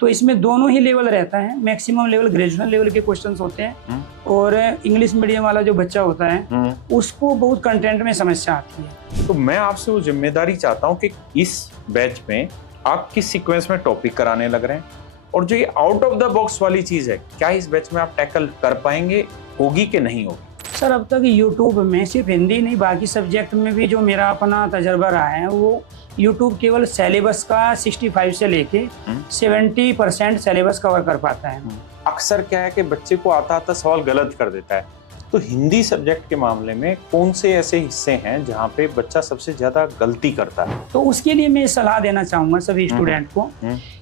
तो इसमें दोनों ही लेवल रहता है। मैक्सिमम लेवल ग्रेजुएशन लेवल के क्वेश्चंस होते हैं और इंग्लिश मीडियम वाला जो बच्चा होता है उसको बहुत कंटेंट में समस्या आती है। तो मैं आपसे वो जिम्मेदारी चाहता हूँ कि इस बैच में आप किस सीक्वेंस में टॉपिक कराने लग रहे हैं, और जो ये आउट ऑफ द बॉक्स वाली चीज है, क्या इस बैच में आप टैकल कर पाएंगे, होगी कि नहीं होगी? सर, अब तक यूट्यूब में सिर्फ हिंदी नहीं, बाकी सब्जेक्ट में भी जो मेरा अपना तजर्बा रहा है वो यूट्यूब केवल सिलेबस का 65 से लेके 70% सिलेबस कवर कर पाता है। अक्सर क्या है कि बच्चे को आता आता सवाल गलत कर देता है। तो हिंदी सब्जेक्ट के मामले में कौन से ऐसे हिस्से हैं जहाँ पे बच्चा सबसे ज्यादा गलती करता है? तो उसके लिए मैं सलाह देना चाहूंगा सभी स्टूडेंट को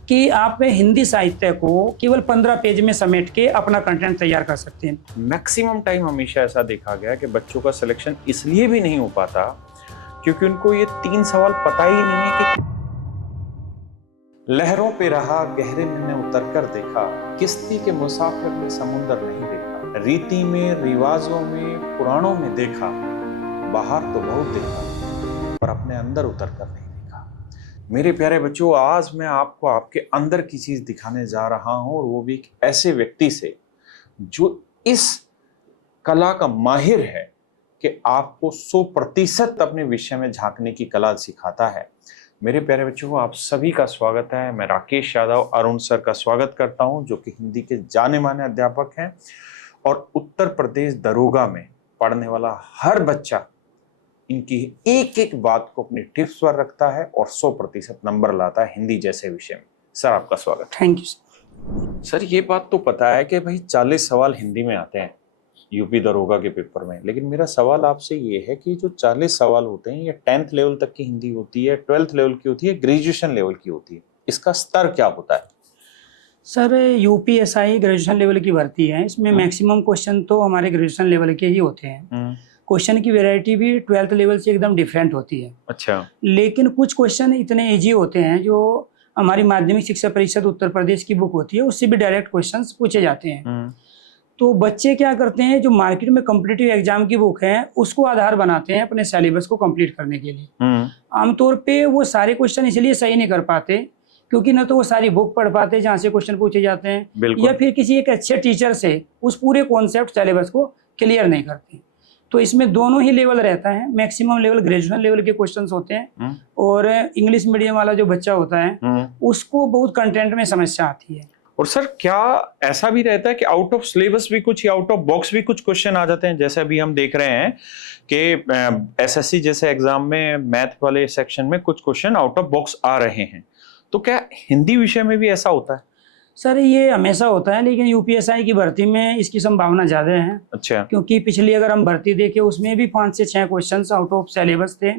कि आप हिंदी साहित्य को केवल 15 पेज में समेट के अपना कंटेंट तैयार कर सकते हैं। मैक्सिमम टाइम हमेशा ऐसा देखा गया कि बच्चों का सिलेक्शन इसलिए भी नहीं हो पाता क्योंकि उनको ये 3 सवाल पता ही नहीं है कि लहरों पे रहा, गहरे मैंने उतर कर देखा, किश्ती के मुसाफिर ने समुंदर नहीं देखा, रीति में, रिवाजों में, पुराणों में देखा, बाहर तो बहुत देखा पर अपने अंदर उतर कर नहीं देखा। मेरे प्यारे बच्चों, आज मैं आपको आपके अंदर की चीज दिखाने जा रहा हूं, और वो भी एक ऐसे व्यक्ति से जो इस कला का माहिर है कि आपको 100% अपने विषय में झांकने की कला सिखाता है। मेरे प्यारे बच्चों, आप सभी का स्वागत है। मैं राकेश यादव अरुण सर का स्वागत करता हूं, जो कि हिंदी के जाने माने अध्यापक हैं, और उत्तर प्रदेश दरोगा में पढ़ने वाला हर बच्चा इनकी एक एक बात को अपनी टिप्स पर रखता है और 100% नंबर लाता है हिंदी जैसे विषय में। सर, आपका स्वागत है। थैंक यू सर, ये बात तो पता है कि भाई 40 सवाल हिंदी में आते हैं यूपी दरोगा के पेपर में, लेकिन मेरा सवाल आपसे ये है कि जो 40 सवाल होते हैं ये 10th लेवल तक की हिंदी होती है, 12th लेवल की होती है, ग्रेजुएशन लेवल की होती है, इसका स्तर क्या होता है? सर, यूपीएसआई ग्रेजुएशन लेवल की भर्ती है। इसमें मैक्सिमम क्वेश्चन तो हमारे ग्रेजुएशन लेवल के ही होते हैं। क्वेश्चन की वैरायटी भी 12th लेवल से एकदम डिफरेंट होती है। अच्छा। लेकिन कुछ क्वेश्चन इतने इजी होते हैं जो हमारी माध्यमिक शिक्षा परिषद उत्तर प्रदेश की बुक होती है, उससे भी डायरेक्ट क्वेश्चंस पूछे जाते हैं। तो बच्चे क्या करते हैं, जो मार्केट में कॉम्पिटिटिव एग्जाम की बुक है उसको आधार बनाते हैं अपने सिलेबस को कंप्लीट करने के लिए। आमतौर पे वो सारे क्वेश्चन इसलिए सही नहीं कर पाते क्योंकि न तो वो सारी बुक पढ़ पाते जहाँ से क्वेश्चन पूछे जाते हैं, या फिर किसी एक अच्छे टीचर से उस पूरे कॉन्सेप्ट सिलेबस को क्लियर नहीं करते। तो इसमें दोनों ही लेवल रहता है। मैक्सिमम लेवल ग्रेजुएशन लेवल के क्वेश्चंस होते हैं और इंग्लिश मीडियम वाला जो बच्चा होता है उसको बहुत कंटेंट में समस्या आती है। और सर, क्या ऐसा भी रहता है कि आउट ऑफ सिलेबस भी कुछ या आउट ऑफ बॉक्स भी कुछ क्वेश्चन आ जाते हैं? जैसे अभी हम देख रहे हैं कि एसएससी जैसे एग्जाम में मैथ वाले सेक्शन में कुछ क्वेश्चन आउट ऑफ बॉक्स आ रहे हैं, तो क्या हिंदी विषय में भी ऐसा होता है? सर, ये हमेशा होता है, लेकिन यूपीएसआई की भर्ती में इसकी संभावना ज्यादा है। अच्छा। क्योंकि पिछली अगर हम भर्ती देखें उसमें भी 5 से 6 क्वेश्चन आउट ऑफ सिलेबस थे।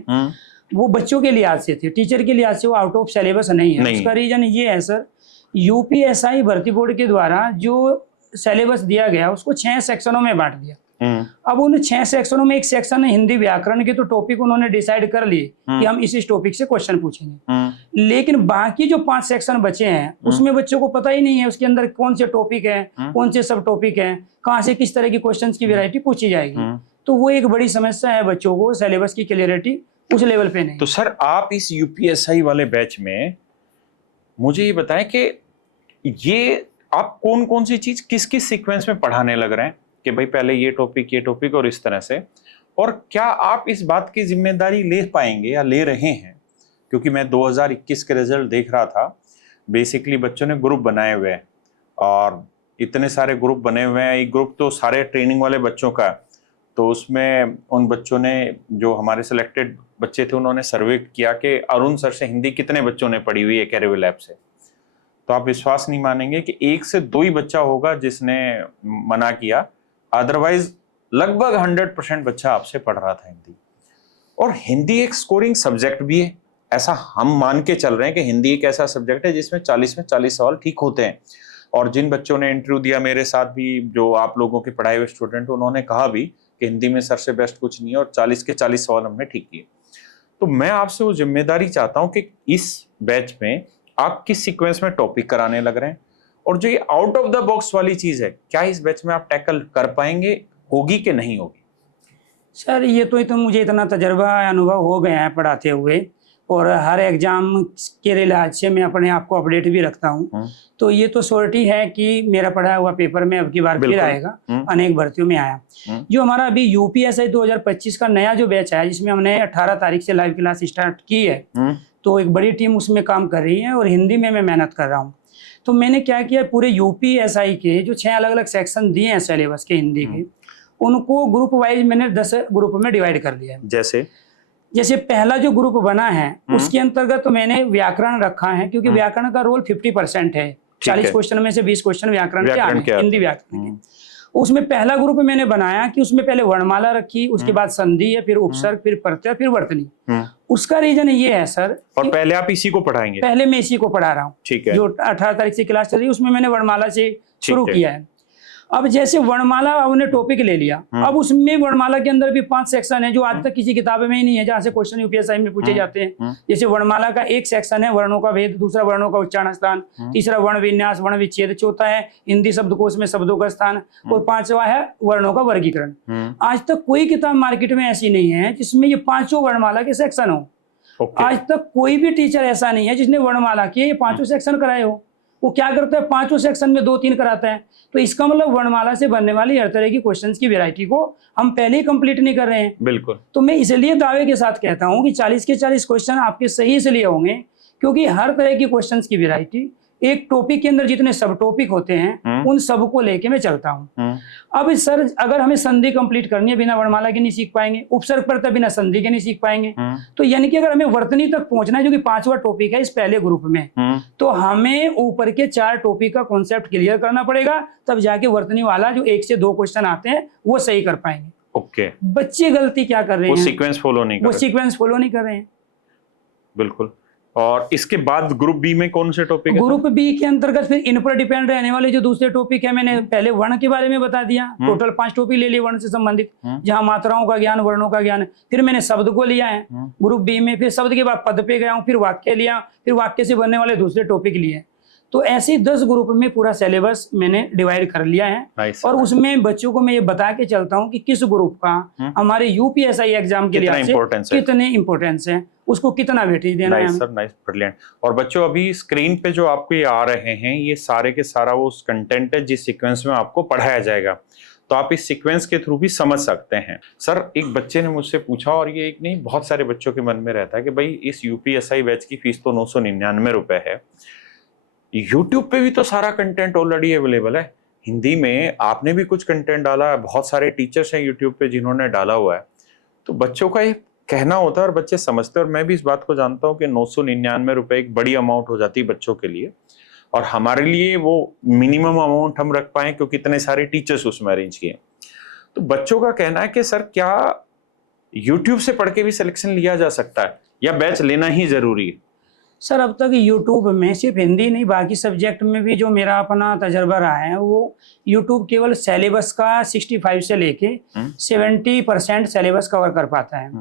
वो बच्चों के लिहाज से थे, टीचर के लिहाज से वो आउट ऑफ सिलेबस नहीं है। उसका रीजन ये है सर, यूपीएसआई भर्ती बोर्ड के द्वारा जो सिलेबस दिया गया उसको 6 सेक्शनों में बांट दिया। अब उन 6 सेक्शनों में एक सेक्शन है हिंदी व्याकरण के, तो टॉपिक उन्होंने डिसाइड कर लिए कि हम इस टॉपिक से क्वेश्चन पूछेंगे। लेकिन बाकी जो 5 सेक्शन बचे हैं उसमें बच्चों को पता ही नहीं है उसके अंदर कौन से टॉपिक है, कौन से सब टॉपिक है, कहाँ से किस तरह की क्वेश्चन की वैरायटी पूछी जाएगी। तो वो एक बड़ी समस्या है बच्चों को, सिलेबस की क्लियरिटी उस लेवल पे नहीं। तो सर, आप इस यूपीएसआई वाले बैच में मुझे ये बताएं कि ये आप कौन कौन सी चीज किस किस सीक्वेंस में पढ़ाने लग रहे हैं कि भाई पहले ये टॉपिक और इस तरह से, और क्या आप इस बात की जिम्मेदारी ले पाएंगे या ले रहे हैं? क्योंकि मैं 2021 के रिजल्ट देख रहा था, बेसिकली बच्चों ने ग्रुप बनाए हुए हैं और इतने सारे ग्रुप बने हुए हैं। एक ग्रुप तो सारे ट्रेनिंग वाले बच्चों का, तो उसमें उन बच्चों ने, जो हमारे सिलेक्टेड बच्चे थे, उन्होंने सर्वे किया कि अरुण सर से हिंदी कितने बच्चों ने पढ़ी हुई है कैरियर ऐप से। तो आप विश्वास नहीं मानेंगे कि 1 से 2 ही बच्चा होगा जिसने मना किया, अदरवाइज लगभग 100% बच्चा आपसे पढ़ रहा था हिंदी। और हिंदी एक स्कोरिंग सब्जेक्ट भी है, ऐसा हम मान के चल रहे हैं कि हिंदी एक ऐसा सब्जेक्ट है जिसमें 40 में 40 सवाल ठीक होते हैं। और जिन बच्चों ने इंटरव्यू दिया मेरे साथ भी, जो आप लोगों के पढ़ाए हुए स्टूडेंट, उन्होंने कहा भी कि हिंदी में सर से बेस्ट कुछ नहीं है और 40 के 40 सवाल हमने ठीक किए। तो मैं आपसे वो जिम्मेदारी चाहता हूं कि इस बैच में आप किस सीक्वेंस में टॉपिक कराने लग रहे हैं, और जो ये आउट ऑफ द बॉक्स वाली चीज है, क्या इस बैच में आप टैकल कर पाएंगे, होगी कि नहीं होगी? सर, ये तो मुझे इतना तजर्बा अनुभव हो गया है पढ़ाते हुए, और हर एग्जाम के लिहाज से मैं अपने आप को अपडेट भी रखता हूँ। तो ये तो श्योरिटी है कि मेरा पढ़ा हुआ पेपर में अब की बार फिर आएगा, अनेक भर्तियों में आया। जो हमारा अभी यूपीएसआई 2025 का नया जो बैच है, जिसमें हमने 18 तारीख से लाइव क्लास स्टार्ट की है, तो एक बड़ी टीम उसमें काम कर रही है और हिंदी में मैं मेहनत कर रहा हूँ। तो मैंने क्या किया, पूरे यूपीएसआई के जो 6 अलग अलग सेक्शन दिए हैं सिलेबस के हिंदी के, उनको ग्रुप वाइज मैंने 10 ग्रुप में डिवाइड कर लिया है। जैसे पहला जो ग्रुप बना है उसके अंतर्गत तो मैंने व्याकरण रखा है, क्योंकि व्याकरण का रोल 50% है। 40 क्वेश्चन में से 20 क्वेश्चन व्याकरण के आने, हिंदी व्याकरण के। उसमें पहला ग्रुप मैंने बनाया कि उसमें पहले वर्णमाला रखी, उसके बाद संधि है, फिर उपसर्ग, फिर प्रत्यय, फिर वर्तनी। उसका रीजन ये है सर, और पहले आप इसी को पढ़ाएंगे? पहले मैं इसी को पढ़ा रहा हूँ। ठीक है। जो 18 तारीख से क्लास चल रही है उसमें मैंने वर्णमाला से शुरू किया है। अब जैसे वर्णमाला हमने टॉपिक ले लिया, अब उसमें वर्णमाला के अंदर भी 5 सेक्शन है जो आज तक किसी किताब में ही नहीं है, जहाँ से क्वेश्चन यूपीएसआई में पूछे जाते हैं। जैसे वर्णमाला का एक सेक्शन है वर्णों का भेद, दूसरा वर्णों का उच्चारण स्थान, तीसरा वर्ण विन्यास, वर्ण विच्छेद, चौथा है हिंदी शब्दकोश में शब्दों का स्थान, और 5वां है वर्णों का वर्गीकरण। आज तक कोई किताब मार्केट में ऐसी नहीं है जिसमें ये 5 वर्णमाला के सेक्शन हो। आज तक कोई भी टीचर ऐसा नहीं है जिसने वर्णमाला के ये 5 सेक्शन कराए हो। वो क्या करता है, 5 सेक्शन में 2-3 कराता है। तो इसका मतलब वर्णमाला से बनने वाली हर तरह की क्वेश्चंस की वैरायटी को हम पहले ही कंप्लीट नहीं कर रहे हैं। बिल्कुल। तो मैं इसलिए दावे के साथ कहता हूं कि 40 के 40 क्वेश्चन आपके सही इसलिए होंगे क्योंकि हर तरह की क्वेश्चंस की वैरायटी, एक टॉपिक के अंदर जितने सब टॉपिक होते हैं उन सब को लेके मैं चलता हूं। अब सर अगर हमें संधि कंप्लीट करनी है, बिना वर्णमाला के नहीं सीख पाएंगे, उपसर्ग प्रत्यय बिना संधि के नहीं सीख पाएंगे। तो यानी कि अगर हमें वर्तनी तक पहुंचना है, जो कि 5वां टॉपिक है इस पहले ग्रुप में, तो हमें ऊपर के 4 टॉपिक का कॉन्सेप्ट क्लियर करना पड़ेगा, तब जाके वर्तनी वाला जो 1 से 2 क्वेश्चन आते हैं वो सही कर पाएंगे। ओके। बच्चे गलती क्या कर रहे हैं, वो सीक्वेंस फॉलो नहीं कर रहे हैं। बिल्कुल। और इसके बाद ग्रुप बी में कौन से टॉपिक है? ग्रुप बी के अंतर्गत फिर इन पर डिपेंड रहने वाले जो दूसरे टॉपिक है, मैंने पहले वर्ण के बारे में बता दिया, टोटल 5 टॉपिक ले लिए वर्ण से संबंधित, जहां मात्राओं का ज्ञान, वर्णों का ज्ञान। फिर मैंने शब्द को लिया है ग्रुप बी में, फिर शब्द के बाद पद पे गया हूं, फिर वाक्य लिया, फिर वाक्य से बनने वाले दूसरे टॉपिक लिए। तो ऐसे 10 ग्रुप में पूरा सिलेबस मैंने डिवाइड कर लिया है। और उसमें बच्चों को मैं ये बता के चलता हूँ कि किस ग्रुप का हमारे यूपीएसआई एग्जाम के लिए कितने इंपॉर्टेंस है, उसको कितना वेटेज देना है। Sir nice, brilliant. और बच्चों अभी स्क्रीन पे जो आपको ये आ रहे हैं, ये सारे के सारा वो कंटेंट है जिस सीक्वेंस में आपको पढ़ाया जाएगा, तो आप इस सीक्वेंस के थ्रू भी समझ सकते हैं। सर एक बच्चे ने मुझसे पूछा, और ये एक नहीं बहुत सारे बच्चों के मन में रहता है कि भाई इस यूपीएसआई बैच की फीस तो 999 रुपए है, यूट्यूब पे भी तो सारा कंटेंट ऑलरेडी अवेलेबल है, हिंदी में आपने भी कुछ कंटेंट डाला है, बहुत सारे टीचर्स हैं यूट्यूब पे जिन्होंने डाला हुआ है। तो बच्चों का ये कहना होता है और बच्चे समझते हैं, और मैं भी इस बात को जानता हूँ कि 999 रुपए एक बड़ी अमाउंट हो जाती है बच्चों के लिए, और हमारे लिए वो मिनिमम अमाउंट हम रख पाए क्योंकि इतने सारे टीचर्स उसमें अरेंज किए। तो बच्चों का कहना है कि सर क्या यूट्यूब से पढ़ के भी सिलेक्शन लिया जा सकता है या बैच लेना ही जरूरी है? सर अब तक यूट्यूब में सिर्फ हिंदी नहीं, बाकी सब्जेक्ट में भी जो मेरा अपना तजर्बा रहा है, वो यूट्यूब केवल सिलेबस का 65 से लेके 70% सिलेबस कवर कर पाता है।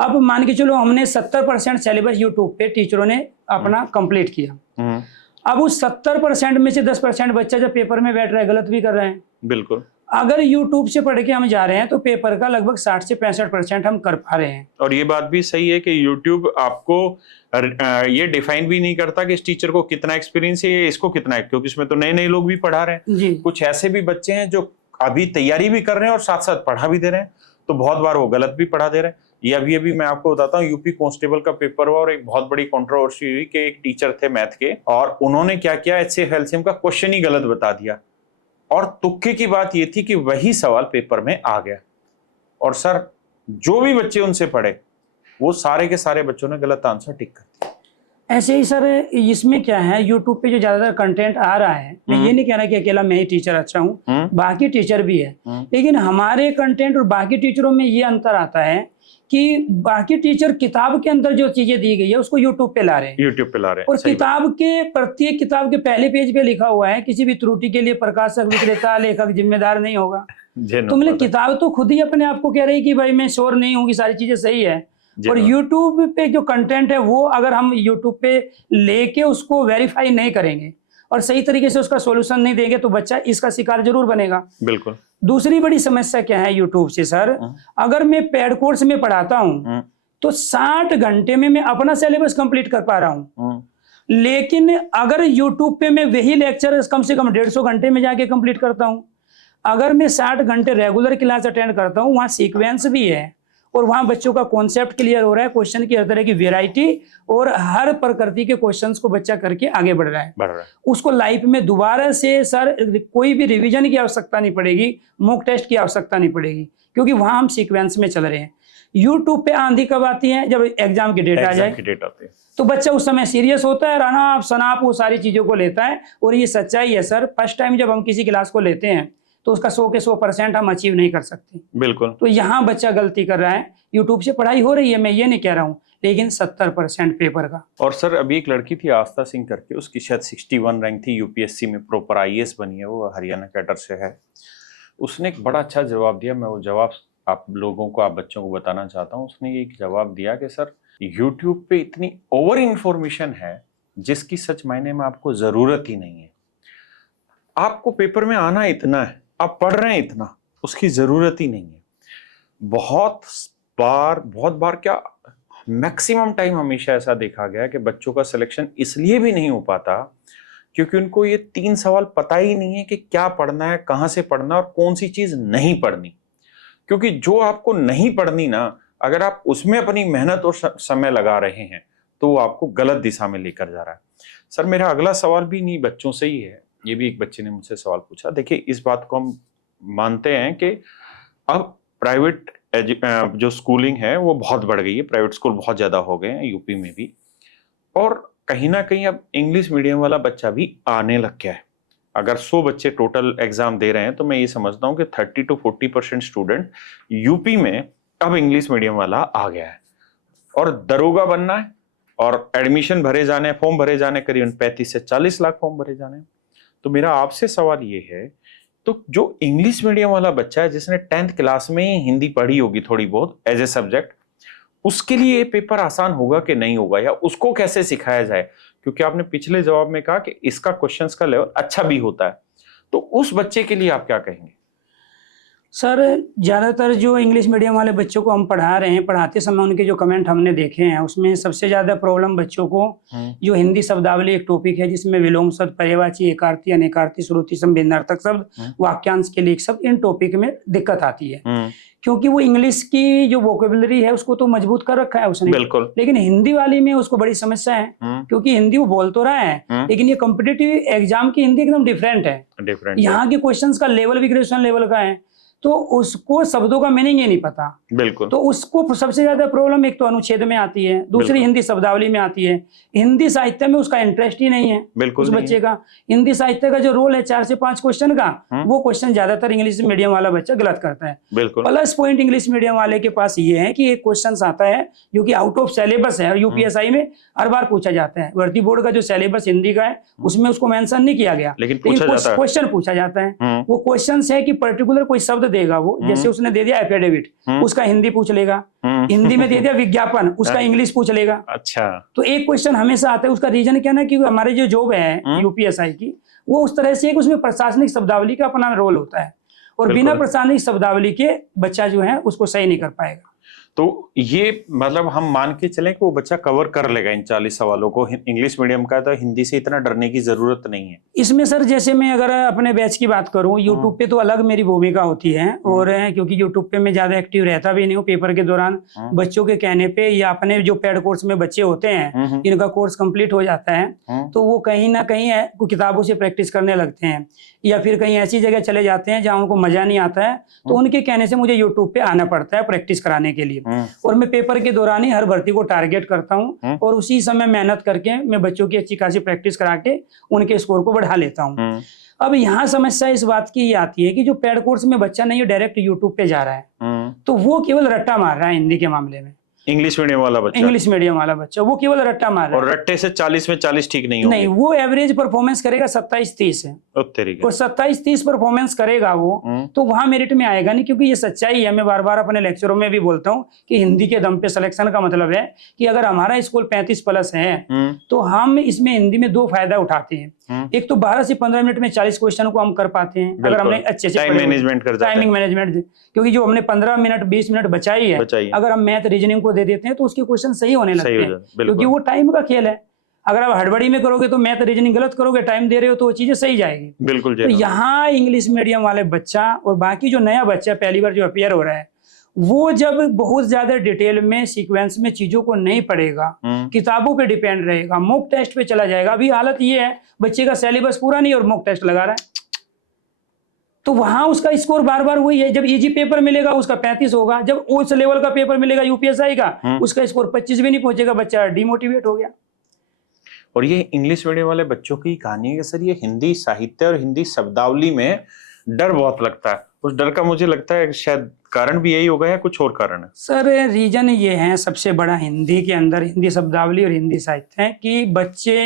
अब मान के चलो हमने 70% सिलेबस यूट्यूब पे टीचरों ने अपना कंप्लीट किया। अब उस 70% में से 10% बच्चा जब पेपर में बैठ रहा है गलत भी कर रहे हैं। बिल्कुल। अगर यूट्यूब से पढ़ के हम जा रहे हैं तो पेपर का लगभग 60 से 65% हम कर पा रहे हैं। और ये बात भी सही है कि यूट्यूब आपको ये डिफाइन भी नहीं करता कि इस टीचर को कितना एक्सपीरियंस है, इसको कितना है, क्योंकि इसमें तो नए नए लोग भी पढ़ा रहे हैं जी। कुछ ऐसे भी बच्चे हैं जो अभी तैयारी भी कर रहे हैं और साथ साथ पढ़ा भी दे रहे हैं, तो बहुत बार वो गलत भी पढ़ा दे रहे हैं। ये अभी मैं आपको बताता हूँ, यूपी कांस्टेबल का पेपर हुआ और एक बहुत बड़ी कंट्रोवर्सी हुई कि एक टीचर थे मैथ के, और उन्होंने क्या किया, HCF LCM का क्वेश्चन ही गलत बता दिया, और तुक्के की बात ये थी कि वही सवाल पेपर में आ गया। और सर जो भी बच्चे उनसे पढ़े वो सारे के सारे बच्चों ने गलत आंसर टिक कर दिया। ऐसे ही सर इसमें क्या है, यूट्यूब पे जो ज्यादातर कंटेंट आ रहा है, मैं ये नहीं कह रहा कि अकेला मैं ही टीचर अच्छा हूँ, बाकी टीचर भी है, लेकिन हमारे कंटेंट और बाकी टीचरों में ये अंतर आता है कि बाकी टीचर किताब के अंदर जो चीजें दी गई है उसको यूट्यूब पे ला रहे हैं, और किताब के प्रत्येक किताब के पहले पेज पे लिखा हुआ है किसी भी त्रुटि के लिए प्रकाशक, विक्रेता, लेखक जिम्मेदार नहीं होगा। तो मतलब किताब तो खुद ही अपने आप को कह रही कि भाई मैं श्योर नहीं हूँ कि सारी चीजें सही है, और यूट्यूब पे जो कंटेंट है वो अगर हम यूट्यूब पे लेके उसको वेरीफाई नहीं करेंगे और सही तरीके से उसका सॉल्यूशन नहीं देंगे तो बच्चा इसका शिकार जरूर बनेगा। बिल्कुल। दूसरी बड़ी समस्या क्या है यूट्यूब से सर, अगर मैं पेड कोर्स में पढ़ाता हूँ तो 60 घंटे में मैं अपना सिलेबस कंप्लीट कर पा रहा हूँ। लेकिन अगर यूट्यूब पे मैं वही लेक्चर कम से कम 150 घंटे में जाके कंप्लीट करता हूँ। अगर मैं 60 घंटे रेगुलर क्लास अटेंड करता हूँ, वहाँ सीक्वेंस भी है और वहाँ बच्चों का कॉन्सेप्ट क्लियर हो रहा है, क्वेश्चन की हर तरह की वेराइटी और हर प्रकृति के क्वेश्चंस को बच्चा करके आगे बढ़ रहा है। उसको लाइफ में दोबारा से सर कोई भी रिवीजन की आवश्यकता नहीं पड़ेगी, मॉक टेस्ट की आवश्यकता नहीं पड़ेगी, क्योंकि वहाँ हम सीक्वेंस में चल रहे हैं। यूट्यूब पे आंधी कब आती है? जब एग्जाम की डेट आ जाए तो बच्चा उस समय सीरियस होता है, अनाप शनाप वो सारी चीजों को लेता है। और ये सच्चाई है सर, फर्स्ट टाइम जब हम किसी क्लास को लेते हैं तो उसका 100 के 100% हम अचीव नहीं कर सकते। बिल्कुल। तो यहाँ बच्चा गलती कर रहा है। यूट्यूब से पढ़ाई हो रही है, मैं ये नहीं कह रहा हूँ, लेकिन 70% पेपर का। और सर अभी एक लड़की थी आस्था सिंह करके, उसकी शायद 61 रैंक थी, यूपीएससी में प्रॉपर आईएएस बनी है, वो हरियाणा कैडर से है। उसने एक बड़ा अच्छा जवाब दिया, मैं वो जवाब आप लोगों को, आप बच्चों को बताना चाहता हूँ। उसने एक जवाब दिया कि सर यूट्यूब पे इतनी ओवर इंफॉर्मेशन है जिसकी सच मायने में आपको जरूरत ही नहीं है। आपको पेपर में आना इतना है, आप पढ़ रहे हैं इतना, उसकी जरूरत ही नहीं है। बहुत बार क्या मैक्सिमम टाइम हमेशा ऐसा देखा गया कि बच्चों का सिलेक्शन इसलिए भी नहीं हो पाता क्योंकि उनको ये 3 सवाल पता ही नहीं है कि क्या पढ़ना है, कहां से पढ़ना और कौन सी चीज नहीं पढ़नी। क्योंकि जो आपको नहीं पढ़नी ना, अगर आप उसमें अपनी मेहनत और समय लगा रहे हैं तो वो आपको गलत दिशा में लेकर जा रहा है। सर मेरा अगला सवाल भी नहीं बच्चों से ही है, ये भी एक बच्चे ने मुझसे सवाल पूछा। देखिए इस बात को हम मानते हैं कि अब प्राइवेट जो स्कूलिंग है वो बहुत बढ़ गई है, प्राइवेट स्कूल बहुत ज्यादा हो गए हैं यूपी में भी, और कहीं ना कहीं अब इंग्लिश मीडियम वाला बच्चा भी आने लग गया है। अगर 100 बच्चे टोटल एग्जाम दे रहे हैं तो मैं ये समझता हूँ कि 30 to 40% स्टूडेंट यूपी में अब इंग्लिश मीडियम वाला आ गया है। और दरोगा बनना है और एडमिशन भरे जाने, फॉर्म भरे जाने, करीबन 35 से 40 लाख फॉर्म भरे जाने। तो मेरा आपसे सवाल ये है, तो जो इंग्लिश मीडियम वाला बच्चा है जिसने 10th क्लास में हिंदी पढ़ी होगी थोड़ी बहुत एज ए सब्जेक्ट, उसके लिए ये पेपर आसान होगा कि नहीं होगा, या उसको कैसे सिखाया जाए? क्योंकि आपने पिछले जवाब में कहा कि इसका क्वेश्चंस का लेवल अच्छा भी होता है, तो उस बच्चे के लिए आप क्या कहेंगे? सर ज़्यादातर जो इंग्लिश मीडियम वाले बच्चों को हम पढ़ा रहे हैं, पढ़ाते समय उनके जो कमेंट हमने देखे हैं उसमें सबसे ज़्यादा प्रॉब्लम बच्चों को जो हिंदी शब्दावली एक टॉपिक है जिसमें विलोम शब्द, पर्यायवाची, एकार्थी, अनेकार्थी, श्रुति शब्द, भिन्नार्थक शब्द, वाक्यांश के लिए शब्द, इन टॉपिक में दिक्कत आती है। क्योंकि वो इंग्लिश की जो वोकेबुलरी है उसको तो मजबूत कर रखा है उसने, लेकिन हिंदी वाली में उसको बड़ी समस्या है। क्योंकि हिंदी वो बोल तो रहा है लेकिन ये कॉम्पिटिटिव एग्जाम की हिंदी एकदम डिफरेंट है। यहाँ के क्वेश्चंस का लेवल भी ग्रेजुएशन लेवल का है, तो उसको शब्दों का मीनिंग ही नहीं पता। बिल्कुल। तो उसको सबसे ज्यादा प्रॉब्लम एक तो अनुच्छेद में आती है, दूसरी हिंदी शब्दावली में आती है। हिंदी साहित्य में उसका इंटरेस्ट ही नहीं है उस बच्चे का। हिंदी साहित्य का जो रोल है 4 से 5 क्वेश्चन का, वो क्वेश्चन ज्यादातर इंग्लिश मीडियम वाला बच्चा गलत करता है। प्लस पॉइंट इंग्लिश मीडियम वाले के पास ये है कि एक क्वेश्चन आता है जो कि आउट ऑफ सिलेबस है और यूपीएसआई में हर बार पूछा जाता है। भर्ती बोर्ड का जो सिलेबस हिंदी का है उसमें उसको मेंशन नहीं किया गया, लेकिन क्वेश्चन पूछा जाता है। वो क्वेश्चन है कि पर्टिकुलर कोई शब्द देगा वो, जैसे उसने दे दिया एफिडेविट, उसका हिंदी पूछ लेगा। हिंदी में दे दिया विज्ञापन, उसका इंग्लिश पूछ लेगा। अच्छा। तो एक क्वेश्चन हमेशा आता है। उसका रीजन क्या ना कि हमारे जो जॉब है यूपीएसआई की, वो उस तरह से है कि उसमें प्रशासनिक शब्दावली का अपना रोल होता है और बिना प्रशासनिक शब्दावली के बच्चा जो है उसको सही नहीं कर पाएगा। तो ये मतलब हम मान के चलें कि वो बच्चा कवर कर लेगा इन 40 सवालों को। इंग्लिश मीडियम का तो हिंदी से इतना डरने की जरूरत नहीं है इसमें। सर जैसे मैं अगर अपने बैच की बात करूं, यूट्यूब पे तो अलग मेरी भूमिका होती है, और क्योंकि यूट्यूब पे मैं ज्यादा एक्टिव रहता भी नहीं हूँ पेपर के दौरान। बच्चों के कहने पे या अपने जो पेड कोर्स में बच्चे होते हैं, इनका कोर्स कंप्लीट हो जाता है तो वो कहीं ना कहीं किताबों से प्रैक्टिस करने लगते हैं या फिर कहीं ऐसी जगह चले जाते हैं जहाँ उनको मजा नहीं आता है, तो उनके कहने से मुझे यूट्यूब पे आना पड़ता है प्रैक्टिस कराने के लिए। और मैं पेपर के दौरान ही हर भर्ती को टारगेट करता हूं और उसी समय मेहनत करके मैं बच्चों की अच्छी खासी प्रैक्टिस करा के उनके स्कोर को बढ़ा लेता हूं। अब यहाँ समस्या इस बात की ये आती है कि जो पेड कोर्स में बच्चा नहीं डायरेक्ट यूट्यूब पे जा रहा है, तो वो केवल रट्टा मार रहा है हिंदी के मामले में। इंग्लिश मीडियम वाला बच्चा वो केवल रट्टा मार रहा है, और रट्टे से 40 में 40 ठीक नहीं होंगे। नहीं, वो एवरेज परफॉर्मेंस करेगा 27-30 है, और 27-30 परफॉर्मेंस करेगा वो, तो वहां मेरिट में आएगा नहीं। क्योंकि ये सच्चाई है, मैं बार बार अपने लेक्चरों में भी बोलता हूँ कि हिंदी के दम पे सिलेक्शन का मतलब है कि अगर हमारा स्कोर 35+ है तो हम इसमें हिंदी में 2 फायदा उठाते हैं। एक तो 12 से 15 मिनट में 40 क्वेश्चन को हम कर पाते हैं अगर हमने अच्छे से टाइम मैनेजमेंट कर जाते हैं। टाइमिंग मैनेजमेंट, क्योंकि जो हमने 15 मिनट 20 मिनट बचाई है, अगर हम मैथ रीजनिंग को दे देते हैं तो उसके क्वेश्चन सही होने लगते हैं, क्योंकि वो टाइम का खेल है। अगर आप हड़बड़ी में करोगे तो मैथ रीजनिंग गलत करोगे, टाइम दे रहे हो तो वो चीजें सही जाएगी। बिल्कुल। तो यहाँ इंग्लिश मीडियम वाले बच्चा और बाकी जो नया बच्चा पहली बार जो अपियर हो रहा है, वो जब बहुत ज्यादा डिटेल में सीक्वेंस में चीजों को नहीं पढ़ेगा, किताबों पे डिपेंड रहेगा, मॉक टेस्ट पे चला जाएगा। अभी हालत ये है बच्चे का सिलेबस पूरा नहीं और मॉक टेस्ट लगा रहा है, तो वहां उसका स्कोर बार बार वही है। जब इजी पेपर मिलेगा उसका 35 होगा, जब उस लेवल का पेपर मिलेगा यूपीएसआई का उसका स्कोर 25 भी नहीं पहुंचेगा, बच्चा डिमोटिवेट हो गया। और ये इंग्लिश मीडियम वाले बच्चों की कहानी है कि सर ये हिंदी साहित्य और हिंदी शब्दावली में डर बहुत लगता है। उस डर का मुझे लगता है शायद कारण भी यही होगा या कुछ और कारण है? सर रीजन ये है सबसे बड़ा हिंदी के अंदर, हिंदी शब्दावली और हिंदी साहित्य है कि बच्चे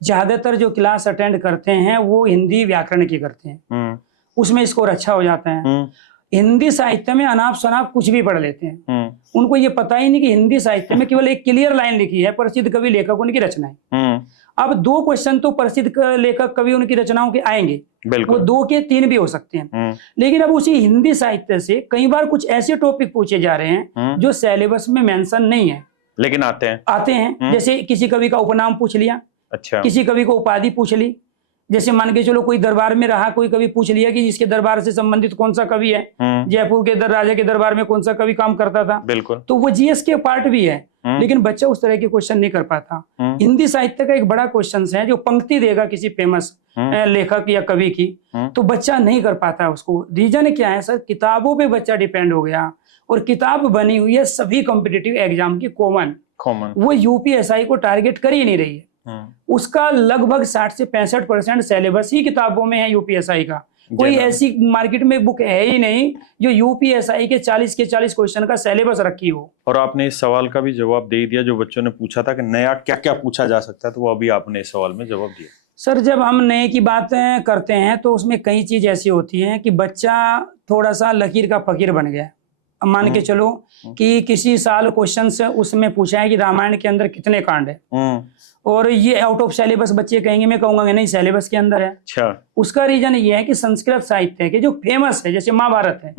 ज्यादातर जो क्लास अटेंड करते हैं वो हिंदी व्याकरण की करते हैं, उसमें स्कोर अच्छा हो जाता है। हिंदी साहित्य में अनाप शनाप कुछ भी पढ़ लेते हैं, उनको ये पता ही नहीं कि हिंदी साहित्य में केवल एक क्लियर लाइन लिखी है, प्रसिद्ध कवि लेखक उनकी रचनाएं। अब 2 क्वेश्चन तो प्रसिद्ध लेखक कवि उनकी रचनाओं के आएंगे, वो 2 के 3 भी हो सकते हैं, लेकिन अब उसी हिंदी साहित्य से कई बार कुछ ऐसे टॉपिक पूछे जा रहे हैं जो सिलेबस में मेंशन नहीं है लेकिन आते हैं। जैसे किसी कवि का उपनाम पूछ लिया, अच्छा, किसी कवि को उपाधि पूछ ली, जैसे मान के चलो कोई दरबार में रहा, कोई कवि पूछ लिया कि इसके दरबार से संबंधित कौन सा कवि है, जयपुर के राजा के दरबार में कौन सा कवि काम करता था। बिल्कुल। तो वो जीएस के पार्ट भी है, लेकिन बच्चा उस तरह के क्वेश्चन नहीं कर पाता। हिंदी साहित्य का एक बड़ा क्वेश्चन है जो पंक्ति देगा किसी फेमस लेखक या कवि की, तो बच्चा नहीं कर पाता उसको। रीजन क्या है सर, किताबों पे बच्चा डिपेंड हो गया, और किताब बनी हुई है सभी कॉम्पिटिटिव एग्जाम की कॉमन, वो यूपीएसआई को टारगेट कर ही नहीं रही है। उसका लगभग 60 से 65% सिलेबस ही किताबों में है यूपीएसआई का। कोई ऐसी मार्केट में बुक है ही नहीं जो यूपीएसआई के 40 क्वेश्चन का सिलेबस रखी हो। और आपने इस सवाल का भी जवाब दे दिया जो बच्चों ने पूछा था कि नया क्या क्या पूछा जा सकता है, तो वो अभी आपने इस सवाल में जवाब दिया। सर जब हम नए की बातें करते हैं तो उसमें कई चीज ऐसी होती हैं कि बच्चा थोड़ा सा लकीर का फकीर बन गया। अब मान के चलो कि किसी साल क्वेश्चन से उसमें पूछा है कि रामायण के अंदर कितने कांड है, और ये आउट ऑफ सिलेबस बच्चे कहेंगे, मैं कहूंगा नहीं सिलेबस के अंदर है। अच्छा। उसका रीजन ये है कि संस्कृत साहित्य के जो फेमस है, जैसे महाभारत है,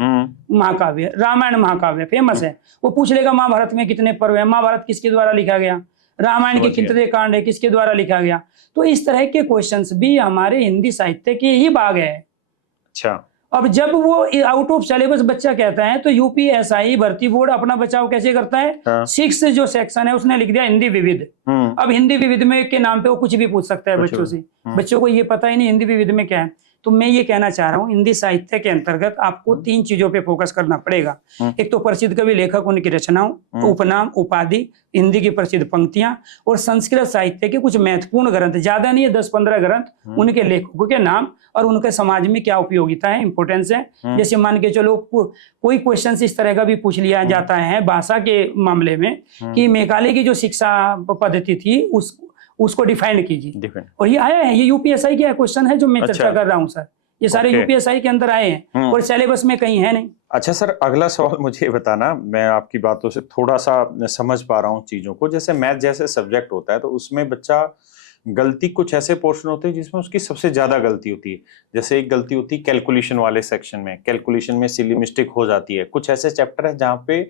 महाकाव्य, रामायण महाकाव्य फेमस है, वो पूछ लेगा महाभारत में कितने पर्व है, महाभारत किसके द्वारा लिखा गया, रामायण के कितने कांड है, किसके द्वारा लिखा गया। तो इस तरह के क्वेश्चंस भी हमारे हिंदी साहित्य के ही भाग है। अच्छा। अब जब वो आउट ऑफ सिलेबस बच्चा कहता है तो यूपीएसआई भर्ती बोर्ड अपना बचाव कैसे करता है? 6 जो सेक्शन है उसने लिख दिया हिंदी विविध। अब हिंदी विविध में के नाम पे वो कुछ भी पूछ सकता है बच्चों से। बच्चों को ये पता ही नहीं हिंदी विविध में क्या है। तो मैं ये कहना चाह रहा हूँ हिंदी साहित्य के अंतर्गत आपको 3 चीजों पे फोकस करना पड़ेगा। एक तो प्रसिद्ध कवि लेखक उनकी रचनाओं, उपनाम, उपाधि, हिंदी की प्रसिद्ध पंक्तियां, और संस्कृत साहित्य के कुछ महत्वपूर्ण ग्रंथ, ज्यादा नहीं है 10-15 ग्रंथ, उनके लेखकों के नाम और उनके समाज में क्या उपयोगिता है, इंपोर्टेंस है। जैसे मान के चलो कोई क्वेश्चन इस तरह का भी पूछ लिया जाता है भाषा के मामले में कि मेघालय की जो शिक्षा पद्धति थी उसको डिफाइन कीजिए, और ये आया है, ये यूपीएसआई का क्वेश्चन है जो मैं चर्चा कर रहा हूँ सर। ये सारे यूपीएसआई के अंदर आए हैं और सिलेबस में कहीं है नहीं। अच्छा सर, अगला सवाल मुझे ये बताना, मैं आपकी बातों से थोड़ा सा समझ पा रहा हूँ चीजों को। जैसे मैथ जैसे सब्जेक्ट होता है तो उसमें बच्चा गलती, कुछ ऐसे पोर्शन होते हैं जिसमें उसकी सबसे ज्यादा गलती होती है। जैसे एक गलती होती है कैलकुलेशन वाले सेक्शन में, कैलकुलेशन में सिली मिस्टेक हो जाती है। कुछ ऐसे चैप्टर है जहाँ पे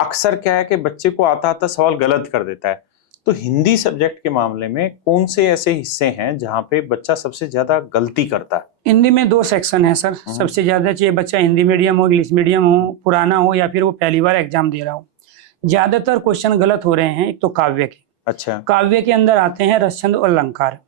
अक्सर क्या है कि बच्चे को आता आता सवाल गलत कर देता है। तो हिंदी सब्जेक्ट के मामले में कौन से ऐसे हिस्से हैं जहाँ पे बच्चा सबसे ज्यादा गलती करता है? हिंदी में 2 सेक्शन है सर। सबसे ज्यादा चाहे बच्चा हिंदी मीडियम हो, इंग्लिश मीडियम हो, पुराना हो, या फिर वो पहली बार एग्जाम दे रहा हो, ज्यादातर क्वेश्चन गलत हो रहे हैं। एक तो काव्य के, अच्छा, काव्य के अंदर आते हैं रस छंद और अलंकार।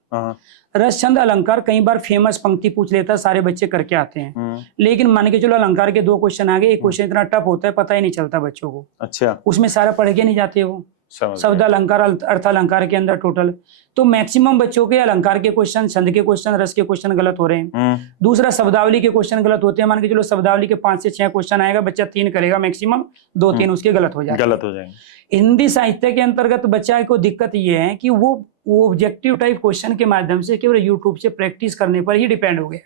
रस छंद अलंकार कई बार फेमस पंक्ति पूछ लेता है, सारे बच्चे करके आते हैं, लेकिन मान के चलो अलंकार के 2 क्वेश्चन आ गए, एक क्वेश्चन इतना टफ होता है पता ही नहीं चलता बच्चों को। अच्छा, उसमें सारा पढ़ के नहीं जाते वो, शब्द अलंकार, अर्थ अलंकार के अंदर टोटल। तो मैक्सिमम बच्चों के अलंकार के क्वेश्चन, छंद के क्वेश्चन, रस के क्वेश्चन गलत हो रहे हैं। दूसरा शब्दावली के क्वेश्चन गलत होते हैं। मान के चलो शब्दावली के 5 से 6 क्वेश्चन आएगा, बच्चा 3 करेगा मैक्सिमम, 2-3 उसके गलत हो जाएंगे। हिंदी साहित्य के अंतर्गत बच्चा को दिक्कत ये है कि वो ऑब्जेक्टिव टाइप क्वेश्चन के माध्यम से केवल यूट्यूब से प्रैक्टिस करने पर ही डिपेंड हो गया,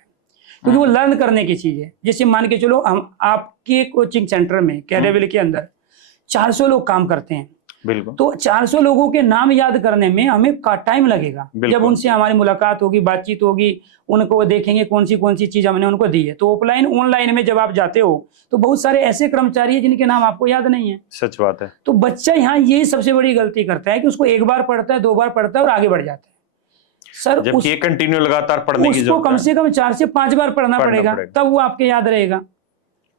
क्योंकि वो लर्न करने की चीज है। जैसे मान के चलो हम आपके कोचिंग सेंटर में कैरेबिल के अंदर 400 लोग काम करते हैं, बिल्कुल। तो 400 लोगों के नाम याद करने में हमें टाइम लगेगा। जब उनसे हमारी मुलाकात होगी, बातचीत होगी, उनको देखेंगे कौन सी चीज हमने उनको दी है। तो ऑफलाइन ऑनलाइन में जब आप जाते हो तो बहुत सारे ऐसे कर्मचारी हैं जिनके नाम आपको याद नहीं है। सच बात है। तो बच्चा यहाँ ये सबसे बड़ी गलती करता है कि उसको एक बार पढ़ता है, 2 बार पढ़ता है और आगे बढ़ जाता है। सर जबकि ये कंटिन्यू लगातार पढ़ने की उसको कम से कम 4 से 5 बार पढ़ना पड़ेगा, तब वो आपके याद रहेगा।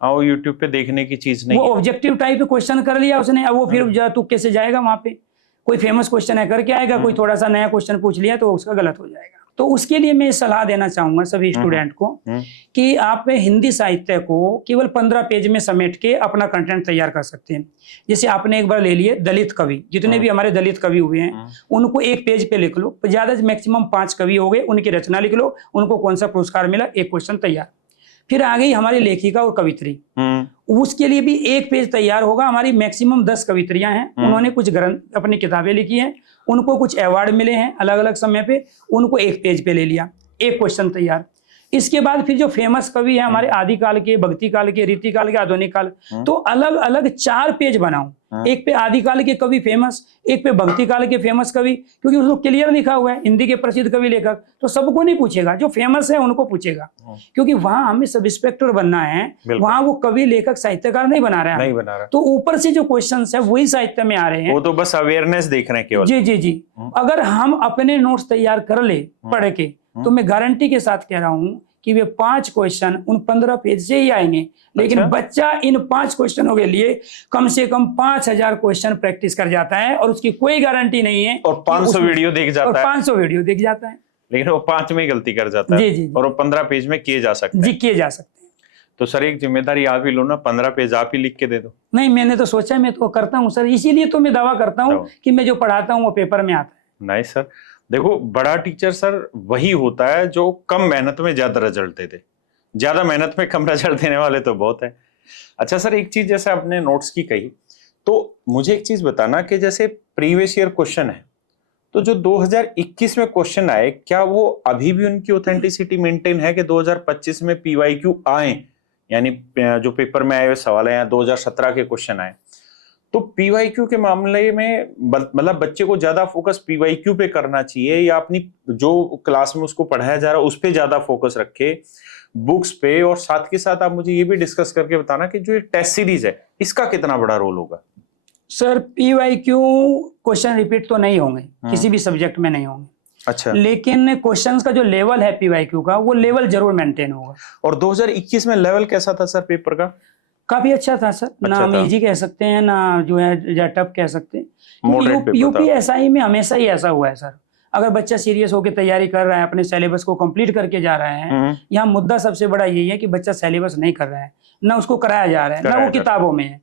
वो यूट्यूब पे देखने की चीज नहीं वो है। ऑब्जेक्टिव टाइप क्वेश्चन कर लिया उसने, अब वो फिर तुक्के से जाएगा वहां पे, कोई फेमस क्वेश्चन है करके आएगा, कोई थोड़ा सा नया क्वेश्चन पूछ लिया तो उसका गलत हो जाएगा। तो उसके लिए मैं सलाह देना चाहूंगा सभी स्टूडेंट को कि आप हिंदी साहित्य को केवल 15 पेज में समेट के अपना कंटेंट तैयार कर सकते हैं। जैसे आपने एक बार ले लिए दलित कवि, जितने भी हमारे दलित कवि हुए हैं उनको एक पेज पे लिख लो, ज्यादा मैक्सिमम 5 कवि हो गए, उनकी रचना लिख लो, उनको कौन सा पुरस्कार मिला, एक क्वेश्चन तैयार। फिर आ गई हमारी लेखिका और कवित्री, उसके लिए भी एक पेज तैयार होगा। हमारी मैक्सिमम 10 कवित्रियां हैं, उन्होंने कुछ ग्रंथ अपनी किताबें लिखी हैं, उनको कुछ अवार्ड मिले हैं अलग अलग समय पे, उनको एक पेज पे ले लिया, एक क्वेश्चन तैयार। इसके बाद फिर जो फेमस कवि है हमारे आदि काल के, भक्ति काल के, रीति काल के, आधुनिक काल, तो अलग अलग 4 पेज बनाओ। एक पे आदि काल के कवि फेमस, एक पे भक्ति काल के फेमस कवि, क्योंकि उसको क्लियर लिखा हुआ है हिंदी के प्रसिद्ध कवि लेखक, तो सबको नहीं पूछेगा, जो फेमस है उनको पूछेगा, क्योंकि वहां हमें सब इंस्पेक्टर बनना है, वहां वो कवि लेखक साहित्यकार नहीं बना रहा है। तो ऊपर से जो क्वेश्चन है वही साहित्य में आ रहे हैं, वो तो बस अवेयरनेस देख रहे हैं केवल। जी जी जी। अगर हम अपने नोट्स तैयार कर ले पढ़ के, तो मैं गारंटी के साथ कह रहा हूं कि वे 5 क्वेश्चन उन 15 पेज से ही आएंगे। लेकिन बच्चा इन 5 क्वेश्चनों के लिए कम से कम 5000 क्वेश्चन प्रैक्टिस कर जाता है और उसकी कोई गारंटी नहीं है, और 500 वीडियो देख जाता है, 500 वीडियो देख जाता है, लेकिन वो 5 में ही गलती कर जाता है। जी जी। और वो 15 पेज में किए जा सकते हैं। जी, किए जा सकते हैं। तो सर एक जिम्मेदारी आप ही लो ना, 15 पेज आप ही लिख के दे दो। नहीं, मैंने तो सोचा, मैं तो करता हूँ सर, इसीलिए तो मैं दावा करता हूँ कि मैं जो पढ़ाता हूँ वो पेपर में आता है। Nice sir. देखो, बड़ा टीचर सर वही होता है जो कम मेहनत में ज्यादा रिजल्ट देते, ज्यादा मेहनत में कम रिजल्ट देने वाले तो बहुत है। अच्छा सर, एक चीज जैसे आपने नोट्स की कही, तो मुझे एक चीज बताना कि जैसे प्रीवियस ईयर क्वेश्चन है, तो जो 2021 में क्वेश्चन आए, क्या वो अभी भी उनकी ऑथेंटिसिटी मेंटेन है कि 2025 में पीवाईक्यू आए, यानी जो पेपर में आए हुए सवाल है, 2017 के क्वेश्चन आए, तो पीवाईक्यू के मामले में मतलब बच्चे को ज्यादा फोकस पीवाईक्यू पे करना चाहिए, या अपनी जो क्लास में उसको पढ़ाया जा रहा है उस पर ज्यादा फोकस रखे, बुक्स पे? और साथ के साथ आप मुझे ये भी डिस्कस करके बताना कि जो ये टेस्ट सीरीज है इसका कितना बड़ा रोल होगा। सर पीवाईक्यू क्वेश्चन रिपीट तो नहीं होंगे, किसी भी सब्जेक्ट में नहीं होंगे। अच्छा। लेकिन क्वेश्चंस का जो लेवल है पीवाईक्यू का, वो लेवल जरूर मेंटेन होगा। और 2021 में लेवल कैसा था सर पेपर का? काफी अच्छा था सर, ना हम इजी कह सकते हैं ना जो है टफ कह सकते हैं। यूपीएसआई में हमेशा ही ऐसा हुआ है सर, अगर बच्चा सीरियस होकर तैयारी कर रहा है, अपने सिलेबस को कंप्लीट करके जा रहा है, यहाँ मुद्दा सबसे बड़ा यही है कि बच्चा सिलेबस नहीं कर रहा है, ना उसको कराया जा रहा है, ना वो किताबों में है,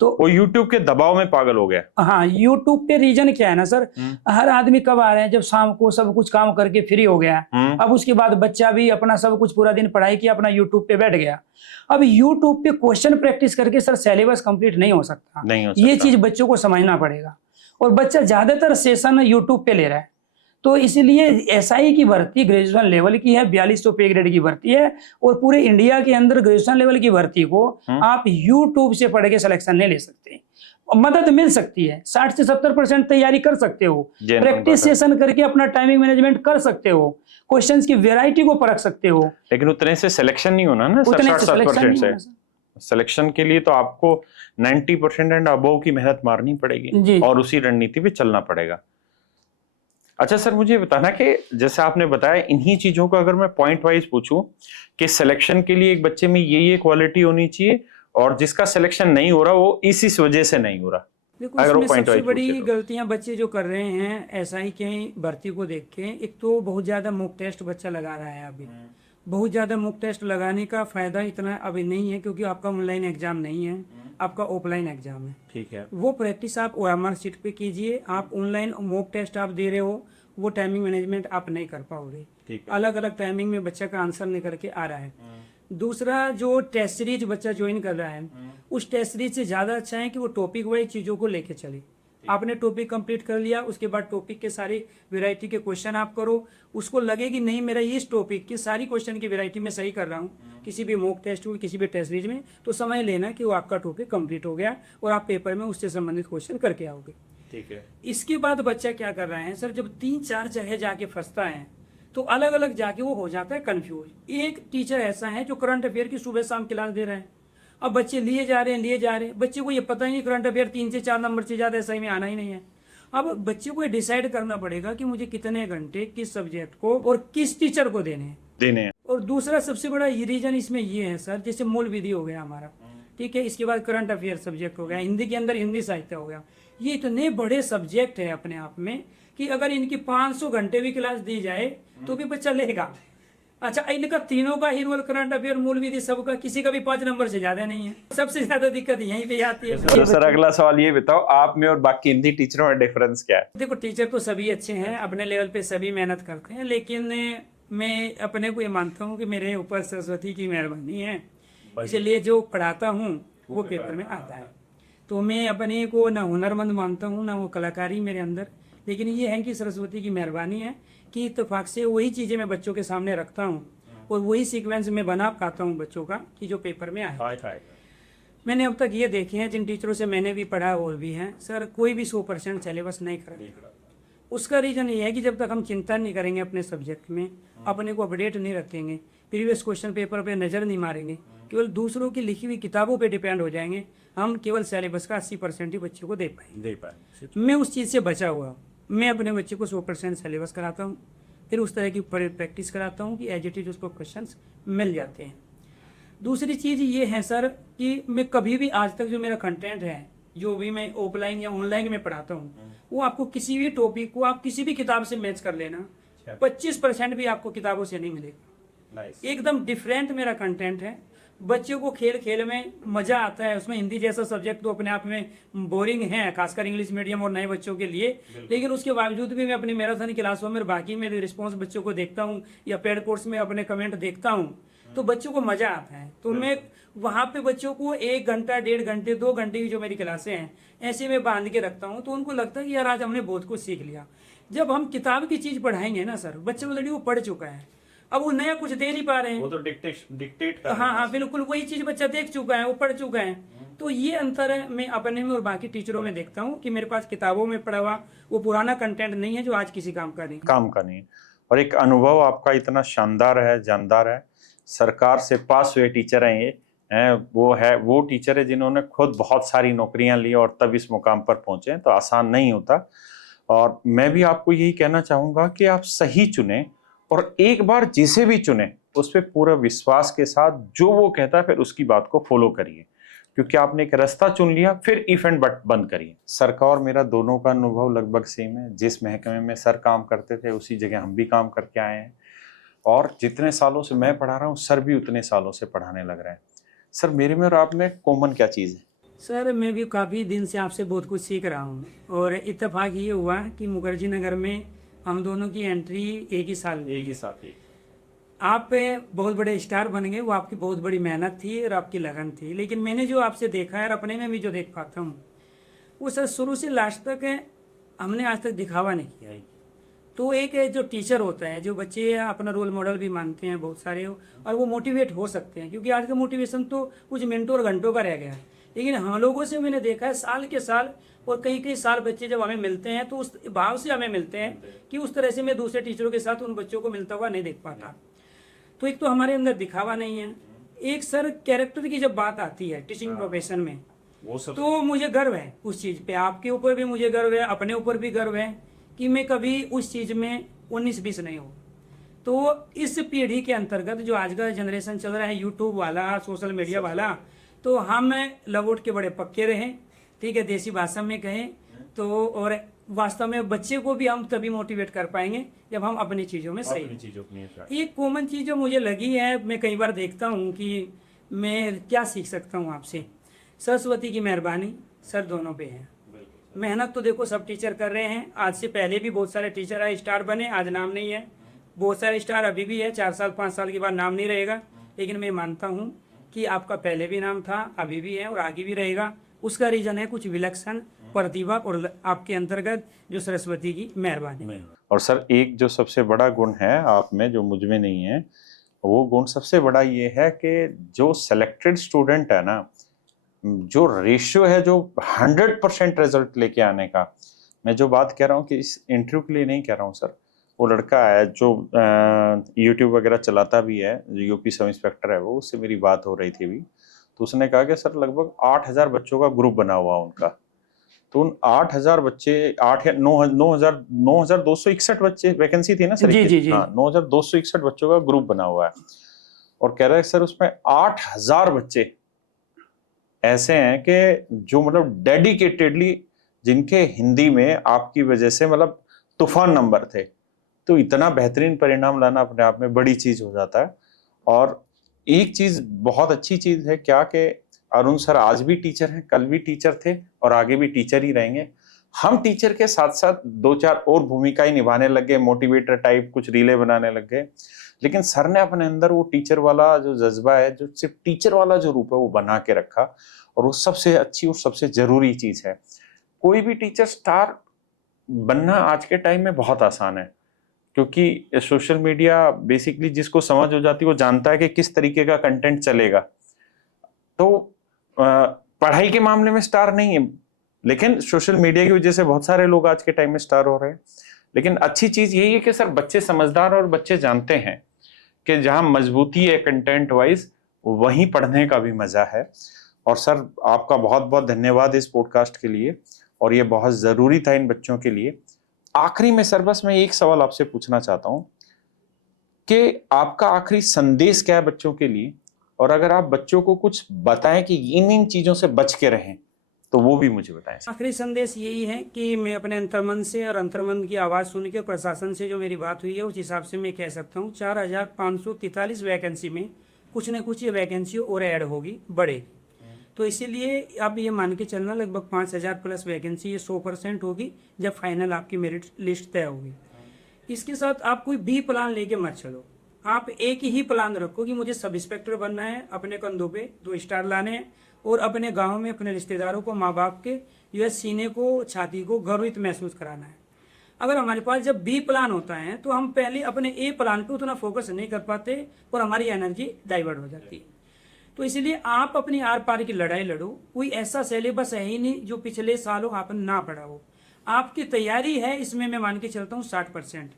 तो वो यूट्यूब के दबाव में पागल हो गया। हाँ, यूट्यूब पे रीजन क्या है ना सर, हर आदमी कब आ रहे हैं, जब शाम को सब कुछ काम करके फ्री हो गया, अब उसके बाद बच्चा भी अपना सब कुछ पूरा दिन पढ़ाई किया, अपना यूट्यूब पे बैठ गया। अब यूट्यूब पे क्वेश्चन प्रैक्टिस करके सर सिलेबस कंप्लीट नहीं हो सकता, ये चीज बच्चों को समझना पड़ेगा। और बच्चा ज्यादातर सेशन यूट्यूब पे ले रहा है, तो इसलिए एसआई की भर्ती ग्रेजुएशन लेवल की है, 4200 पे ग्रेड की भर्ती है, और पूरे इंडिया के अंदर ग्रेजुएशन लेवल की भर्ती को आप यूट्यूब से पढ़ के सिलेक्शन नहीं ले सकते। मदद मिल सकती है, 60 से 70% तैयारी कर सकते हो, प्रैक्टिस सेशन करके अपना टाइमिंग मैनेजमेंट कर सकते हो, क्वेश्चंस की वैरायटी को परख सकते हो, लेकिन उतने से सिलेक्शन नहीं होना ना, 60% से सिलेक्शन के लिए तो आपको 90% एंड अबव की मेहनत मारनी पड़ेगी और उसी रणनीति पे चलना पड़ेगा। अच्छा सर, मुझे बताना कि जैसे आपने बताया, इन्हीं चीजों को अगर मैं पॉइंट वाइज पूछूं कि सिलेक्शन के लिए एक बच्चे में ये क्वालिटी होनी चाहिए, और जिसका सिलेक्शन नहीं हो रहा वो इस वजह से नहीं हो रहा। देखो, इसमें सबसे बड़ी गलतियां बच्चे जो कर रहे हैं एसआई के भर्ती को देख के, एक तो बहुत ज्यादा मॉक टेस्ट बच्चा लगा रहा है। अभी बहुत ज्यादा मॉक टेस्ट लगाने का फायदा इतना अभी नहीं है, क्योंकि आपका ऑनलाइन एग्जाम नहीं है, आपका ऑफलाइन एग्जाम है। ठीक है, वो प्रैक्टिस आप ओएमआर शीट पे कीजिए। आप ऑनलाइन मॉक टेस्ट आप दे रहे हो, वो टाइमिंग मैनेजमेंट आप नहीं कर पाओगे, अलग अलग टाइमिंग में बच्चा का आंसर निकल के आ रहा है। दूसरा, जो टेस्ट सीरीज बच्चा ज्वाइन कर रहा है, उस टेस्ट सीरीज से ज्यादा अच्छा है कि वो टॉपिक वाइज चीजों को लेके चले। आपने टॉपिक कंप्लीट कर लिया, उसके बाद टॉपिक के सारी वैरायटी के क्वेश्चन आप करो, उसको लगे कि नहीं मेरा इस टॉपिक की सारी क्वेश्चन की वैरायटी में सही कर रहा हूँ, किसी भी मॉक टेस्ट में, किसी भी टेस्ट सीरीज में, तो समझ लेना कि वो आपका टॉपिक कंप्लीट हो गया और आप पेपर में उससे संबंधित क्वेश्चन करके आओगे। ठीक है। इसके बाद बच्चा क्या कर रहा है सर, जब 3-4 जगह जाके फंसता है तो अलग अलग जाके वो हो जाता है कंफ्यूज। एक टीचर ऐसा है जो करंट अफेयर की सुबह शाम क्लास दे रहा है, अब बच्चे लिए जा रहे हैं, बच्चे को ये पता ही नहीं करंट अफेयर 3 से 4 नंबर से ज़्यादा सही में आना ही नहीं है। अब बच्चे को ये डिसाइड करना पड़ेगा कि मुझे कितने घंटे किस सब्जेक्ट को और किस टीचर को देने हैं। और दूसरा सबसे बड़ा ये रीजन इसमें ये है सर, जैसे मूल विधि हो गया हमारा, ठीक है, इसके बाद करंट अफेयर सब्जेक्ट हो गया, हिंदी के अंदर हिंदी साहित्य हो गया, ये इतने बड़े सब्जेक्ट है अपने आप में कि अगर इनकी 500 घंटे भी क्लास दी जाए तो भी बच्चा लेगा। अच्छा, इनका तीनों का ही रोल, करंट अफेयर, मूल विधि, सबका किसी का भी 5 नंबर से ज्यादा नहीं है। सबसे ज्यादा दिक्कत यहीं पे आती है। तो सर अगला सवाल ये बताओ, आप में और बाकी हिंदी टीचरों में डिफरेंस क्या है? देखो, टीचर तो सभी अच्छे हैं, अपने लेवल पे सभी मेहनत करते हैं, लेकिन मैं अपने को ये मानता हूँ कि मेरे ऊपर सरस्वती की मेहरबानी है, इसलिए जो पढ़ाता हूँ वो पेपर में आता है। तो मैं अपने को ना हुनरमंद मानता हूँ ना वो कलाकारी मेरे अंदर, लेकिन ये है कि सरस्वती की मेहरबानी है कि इत्तेफाक से वही चीज़ें मैं बच्चों के सामने रखता हूँ और वही सीक्वेंस में बना पाता हूँ बच्चों का कि जो पेपर में आए। मैंने अब तक ये देखे हैं, जिन टीचरों से मैंने भी पढ़ा और भी हैं सर, कोई भी 100% सिलेबस नहीं करा। उसका रीज़न ये है कि जब तक हम चिंता नहीं करेंगे अपने सब्जेक्ट में, अपने को अपडेट नहीं रखेंगे, प्रीवियस क्वेश्चन पेपर पे नज़र नहीं मारेंगे, केवल दूसरों की लिखी हुई किताबों पे डिपेंड हो जाएंगे, हम केवल सिलेबस का 80% ही बच्चे को दे पाएंगे। मैं उस चीज़ से बचा हुआ, मैं अपने बच्चे को 100% सिलेबस कराता हूँ, फिर उस तरह की प्रैक्टिस कराता हूँ कि एज इट इज उसको क्वेश्चंस मिल जाते हैं। दूसरी चीज़ ये है सर कि मैं कभी भी आज तक जो मेरा कंटेंट है, जो भी मैं ऑफलाइन या ऑनलाइन में पढ़ाता हूँ, वो आपको किसी भी टॉपिक को आप किसी भी किताब से मैच कर लेना, 25% भी आपको किताबों से नहीं मिलेगा। एकदम डिफरेंट मेरा कंटेंट है। बच्चों को खेल खेल में मजा आता है, उसमें हिंदी जैसा सब्जेक्ट तो अपने आप में बोरिंग है, खासकर इंग्लिश मीडियम और नए बच्चों के लिए, लेकिन उसके बावजूद भी मैं अपनी मैराथन क्लासों में बाकी में रिस्पॉन्स बच्चों को देखता हूँ या पेड कोर्स में अपने कमेंट देखता हूँ तो बच्चों को मजा आता है। तो मैं वहाँ पे बच्चों को 1 घंटा, 1.5 घंटे, 2 घंटे की जो मेरी क्लासें हैं ऐसे में बांध के रखता हूँ, तो उनको लगता है कि यार आज हमने बहुत कुछ सीख लिया। जब हम किताब की चीज़ पढ़ाएंगे ना सर, बच्चे ऑलरेडी वो पढ़ चुका है, अब वो नया कुछ दे नहीं पा रहे हैं, वो तो डिक्टेट कर हाँ हाँ बिल्कुल, वही चीज़ बच्चा देख चुका है, वो पढ़ चुका है। तो ये अंतर है मैं अपने में और बाकी टीचरों में देखता हूँ कि मेरे पास किताबों में पढ़ा हुआ वो पुराना कंटेंट नहीं है जो आज किसी काम का नहीं। और एक अनुभव आपका इतना शानदार है, जानदार है। सरकार से पास हुए टीचर हैं ये, वो टीचर है जिन्होंने खुद बहुत सारी नौकरियां ली और तब इस मुकाम पर पहुंचे, तो आसान नहीं होता। और मैं भी आपको यही कहना चाहूंगा कि आप सही चुने और एक बार जिसे भी चुने उस पर पूरा विश्वास के साथ जो वो कहता है फिर उसकी बात को फॉलो करिए, क्योंकि आपने एक रास्ता चुन लिया, फिर इफ एंड बट बंद करिए। सर का और मेरा दोनों का अनुभव लगभग सेम है। जिस महकमे में सर काम करते थे उसी जगह हम भी काम करके आए हैं, और जितने सालों से मैं पढ़ा रहा हूँ सर भी उतने सालों से पढ़ाने लग रहे हैं। सर मेरे में और आप में कॉमन क्या चीज़ है? सर मैं भी काफ़ी दिन से आपसे बहुत कुछ सीख रहा हूँ, और इत्तेफाक ये हुआ कि मुखर्जी नगर में हम दोनों की एंट्री एक ही साल थी। आप बहुत बड़े स्टार बन गए, वो आपकी बहुत बड़ी मेहनत थी और आपकी लगन थी, लेकिन मैंने जो आपसे देखा है और अपने में भी जो देख पाता हूँ वो सर शुरू से लास्ट तक है, हमने आज तक दिखावा नहीं किया है। तो एक जो टीचर होता है, जो बच्चे अपना रोल मॉडल भी मानते हैं बहुत सारे, और वो मोटिवेट हो सकते हैं, क्योंकि आज का मोटिवेशन तो कुछ मिनटों और घंटों का रह गया है। लेकिन हम लोगों से मैंने देखा है साल के साल और कई साल बच्चे जब हमें मिलते हैं तो उस भाव से हमें मिलते हैं कि उस तरह से मैं दूसरे टीचरों के साथ उन बच्चों को मिलता हुआ नहीं देख पाता। तो एक तो हमारे अंदर दिखावा नहीं है, एक सर कैरेक्टर की जब बात आती है टीचिंग प्रोफेशन में, तो मुझे गर्व है उस चीज़ पे, आपके ऊपर भी मुझे गर्व है, अपने ऊपर भी गर्व है कि मैं कभी उस चीज़ में 19-20 नहीं हूँ। तो इस पीढ़ी के अंतर्गत जो आज का जनरेशन चल रहा है, यूट्यूब वाला, सोशल मीडिया वाला, तो हम लवोट के बड़े पक्के रहें, ठीक है, देसी भाषा में कहें तो, और वास्तव में बच्चे को भी हम तभी मोटिवेट कर पाएंगे जब हम अपनी चीज़ों में सही। एक कॉमन चीज़ जो मुझे लगी है, मैं कई बार देखता हूँ कि मैं क्या सीख सकता हूँ आपसे, सरस्वती की मेहरबानी सर दोनों पे है। मेहनत तो देखो सब टीचर कर रहे हैं, आज से पहले भी बहुत सारे टीचर आए, स्टार बने, आज नाम नहीं है, बहुत सारे स्टार अभी भी है, 4 साल 5 साल के बाद नाम नहीं रहेगा, लेकिन मैं मानता हूँ कि आपका पहले भी नाम था, अभी भी है और आगे भी रहेगा। उसका रीजन है कुछ विलक्षण प्रतिभा और आपके अंतर्गत जो सरस्वती की मेहरबानी। और सर एक जो सबसे बड़ा गुण है आप में जो मुझ में नहीं है, वो गुण सबसे बड़ा ये है कि जो सेलेक्टेड स्टूडेंट है ना, जो रेशियो है जो 100% रिजल्ट लेके आने का, मैं जो बात कह रहा हूँ कि इस इंटरव्यू के लिए नहीं कह रहा हूँ सर, वो लड़का है जो यूट्यूब वगैरह चलाता भी है, यूपी सब इंस्पेक्टर है वो, उससे मेरी बात हो रही थी अभी, तो उसने कहा कि सर लगभग 8,000 बच्चों का ग्रुप बना हुआ उनका, तो उन 8,000 बच्चे 8 या 9,261 बच्चे वैकेंसी थी ना सर? जी जी जी। हाँ, 9,261 बच्चों का ग्रुप बना हुआ है और कह रहा है सर उसमें 8,000 बच्चे ऐसे हैं कि जो मतलब डेडिकेटेडली, जिनके हिंदी में आपकी वजह से मतलब तूफान नंबर थे, तो इतना बेहतरीन परिणाम लाना अपने आप में बड़ी चीज हो जाता है। और एक चीज बहुत अच्छी चीज है क्या कि अरुण सर आज भी टीचर हैं, कल भी टीचर थे और आगे भी टीचर ही रहेंगे। हम टीचर के साथ साथ 2-4 और भूमिकाएं निभाने लग गए, मोटिवेटर टाइप कुछ रीले बनाने लग गए, लेकिन सर ने अपने अंदर वो टीचर वाला जो जज्बा है, जो सिर्फ टीचर वाला जो रूप है वो बना के रखा, और वो सबसे अच्छी और सबसे जरूरी चीज है। कोई भी टीचर स्टार बनना आज के टाइम में बहुत आसान है, क्योंकि सोशल मीडिया बेसिकली जिसको समझ हो जाती है वो जानता है कि किस तरीके का कंटेंट चलेगा। तो पढ़ाई के मामले में स्टार नहीं है, लेकिन सोशल मीडिया की वजह से बहुत सारे लोग आज के टाइम में स्टार हो रहे हैं। लेकिन अच्छी चीज यही है कि सर बच्चे समझदार और बच्चे जानते हैं कि जहां मजबूती है कंटेंट वाइज, वहीं पढ़ने का भी मजा है। और सर आपका बहुत बहुत धन्यवाद इस पॉडकास्ट के लिए, और ये बहुत जरूरी था इन बच्चों के लिए। आखिरी में सर बस मैं एक सवाल आपसे पूछना चाहता हूं कि आपका आखिरी संदेश क्या है बच्चों के लिए, और अगर आप बच्चों को कुछ बताएं कि इन इन चीजों से बच के रहें तो वो भी मुझे बताएं। आखिरी संदेश यही है कि मैं अपने अंतर्मन से और अंतर्मन की आवाज़ सुन के प्रशासन से जो मेरी बात हुई है उस हिसाब से मैं कह सकता हूँ 4,543 वैकेंसी में कुछ न कुछ ये वैकेंसी और ऐड होगी बढ़े। तो इसीलिए अब ये मान के चलना लगभग 5,000 प्लस वैकेंसी ये 100% होगी जब फाइनल आपकी मेरिट लिस्ट तय होगी। इसके साथ आप कोई भी प्लान लेके मत चलो, आप एक ही प्लान रखो कि मुझे सब इंस्पेक्टर बनना है, अपने कंधों पे 2 स्टार लाने हैं और अपने गांव में अपने रिश्तेदारों को, माँ बाप के जो है सीने को, छाती को गर्वित महसूस कराना है। अगर हमारे पास जब बी प्लान होता है तो हम पहले अपने ए प्लान पे उतना फोकस नहीं कर पाते और हमारी एनर्जी डाइवर्ट हो जाती है। तो इसलिए आप अपनी आर पार की लड़ाई लड़ो। कोई ऐसा सिलेबस है ही नहीं जो पिछले सालों आपने ना पढ़ा हो। आपकी तैयारी है इसमें मैं मान के चलता हूँ 60%।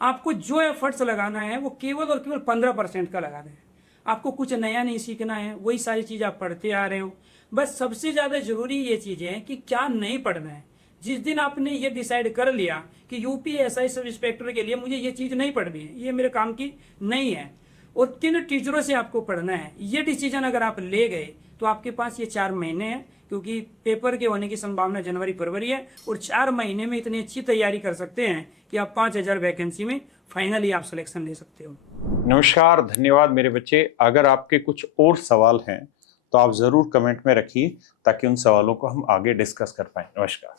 आपको जो एफर्ट्स लगाना है वो केवल और केवल 15% का लगाना है। आपको कुछ नया नहीं सीखना है, वही सारी चीज़ आप पढ़ते आ रहे हो। बस सबसे ज़्यादा जरूरी ये चीज़ें हैं कि क्या नहीं पढ़ना है। जिस दिन आपने ये डिसाइड कर लिया कि यूपीएसआई सब इंस्पेक्टर के लिए मुझे ये चीज़ नहीं पढ़नी है, ये मेरे काम की नहीं है, और 3 टीचरों से आपको पढ़ना है, ये डिसीजन अगर आप ले गए तो आपके पास ये 4 महीने हैं, क्योंकि पेपर के होने की संभावना जनवरी फरवरी है, और 4 महीने में इतनी अच्छी तैयारी कर सकते हैं कि आप 5,000 वैकेंसी में फाइनली आप सिलेक्शन ले सकते हो। नमस्कार, धन्यवाद मेरे बच्चे। अगर आपके कुछ और सवाल हैं तो आप जरूर कमेंट में रखिए ताकि उन सवालों को हम आगे डिस्कस कर पाए। नमस्कार।